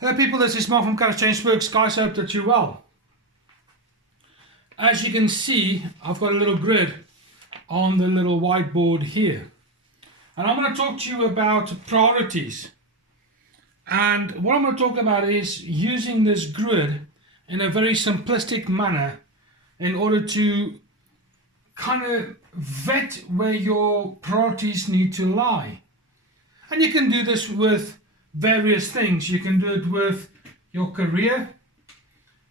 Hello people, this is Mark from Courage Change Works. Guys, hope that you're well. As you can see, I've got a little grid on the little whiteboard here. And I'm going to talk to you about priorities. And what I'm going to talk about is using this grid in a very simplistic manner in order to kind of vet where your priorities need to lie. And you can do this with various things. You can do it with your career,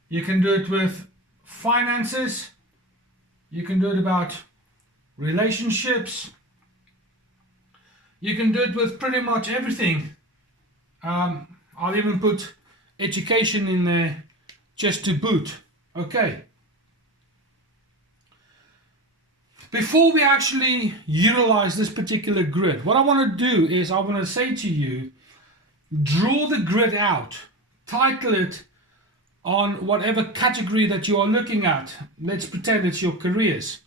you can do it with finances, you can do it about relationships, you can do it with pretty much everything. I'll even put education in there just to boot. Okay. Before we actually utilize this particular grid, what I want to do is I want to say to you, draw the grid out, title it on whatever category that you are looking at. Let's pretend it's your careers.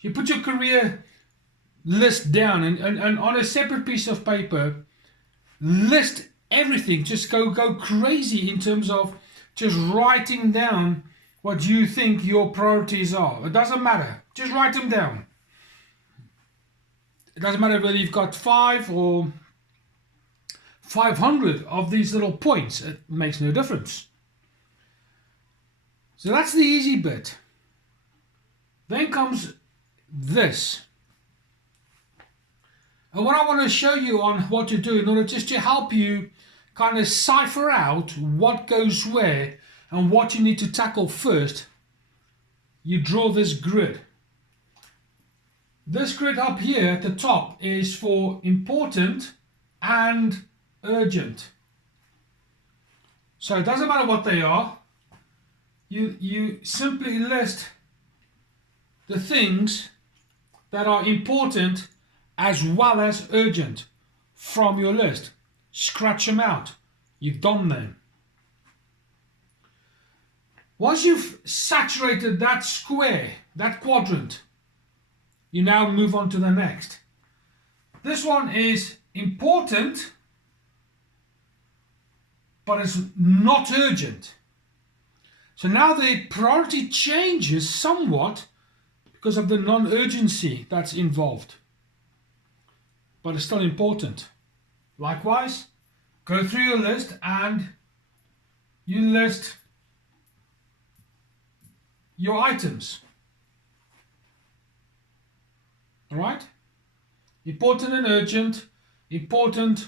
You put your career list down and on a separate piece of paper, list everything. Just go crazy in terms of just writing down what you think your priorities are. It doesn't matter. Just write them down. It doesn't matter whether you've got 5 or 500 of these little points. It makes no difference. So that's the easy bit. Then comes this. And what I want to show you on what to do in order just to help you kind of cipher out what goes where and what you need to tackle first, you draw this grid. This grid up here at the top is for important and urgent. So it doesn't matter what they are. You simply list the things that are important as well as urgent from your list. Scratch them out. You've done them. Once you've saturated that square, that quadrant, you now move on to the next. This one is important, but it's not urgent. So now the priority changes somewhat because of the non-urgency that's involved. But it's still important. Likewise, go through your list and you list your items. Alright? Important and urgent, important,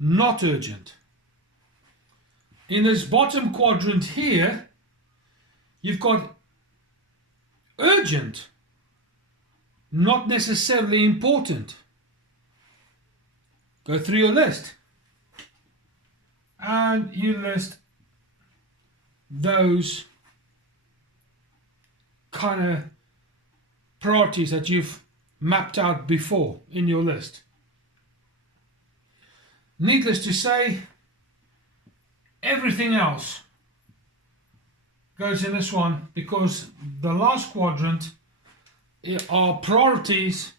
not urgent. In this bottom quadrant here, you've got urgent, not necessarily important. Go through your list and you list those kind of priorities that you've mapped out before in your list. Needless to say, everything else goes in this one because the last quadrant are priorities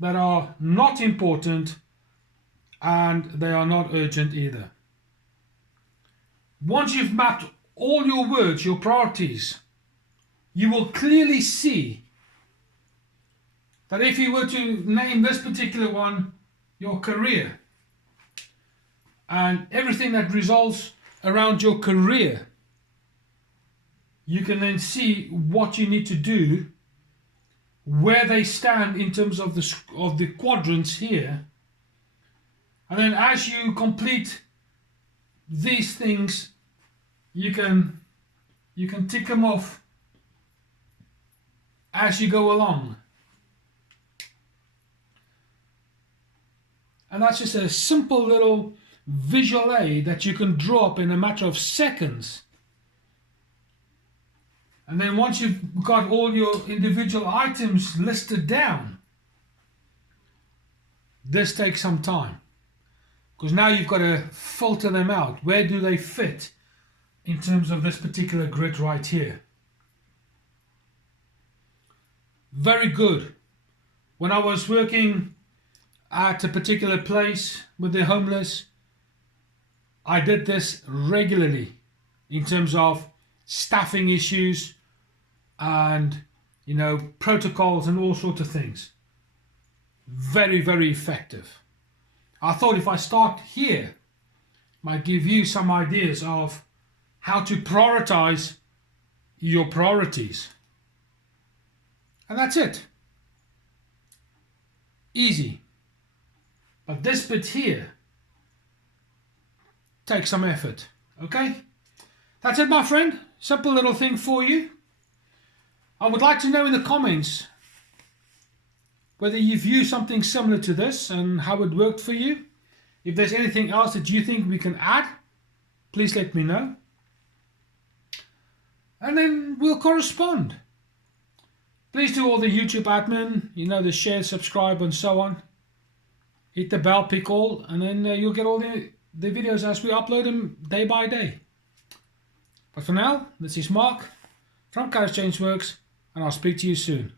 that are not important and they are not urgent either. Once you've mapped all your words, your priorities, you will clearly see that if you were to name this particular one your career and everything that revolves around your career, you can then see what you need to do, where they stand in terms of the quadrants here. And then as you complete these things, you can tick them off as you go along. And that's just a simple little visual aid that you can draw up in a matter of seconds. And then once you've got all your individual items listed down, this takes some time. Because now you've got to filter them out. Where do they fit in terms of this particular grid right here? Very good. When I was working at a particular place with the homeless, I did this regularly in terms of staffing issues and, you know, protocols and all sorts of things. Very, very effective. I thought if I start here, might give you some ideas of how to prioritize your priorities. And that's it. Easy. But this bit here takes some effort. Okay? That's it, my friend. Simple little thing for you. I would like to know in the comments whether you've used something similar to this and how it worked for you. If there's anything else that you think we can add, please let me know. And then we'll correspond. Please do all the YouTube admin, you know, the share, subscribe and so on. Hit the bell, pick all, and then you'll get all the videos as we upload them day by day. But for now, this is Mark from Courage Change Works, and I'll speak to you soon.